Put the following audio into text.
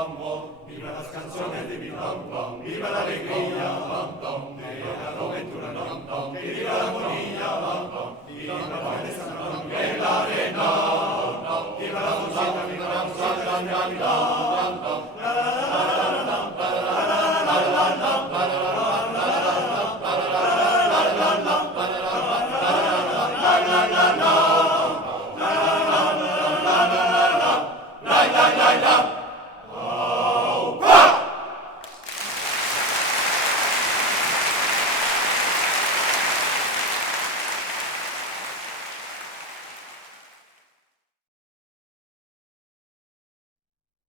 amor, viva las canciones de mi bam bam, viva la alegría, bam bam, de la aventura, bam bam, viva la armonía, bam bam, viva la belleza, bam bam, en la arena, bam bam, viva la música, viva la música, bam bam,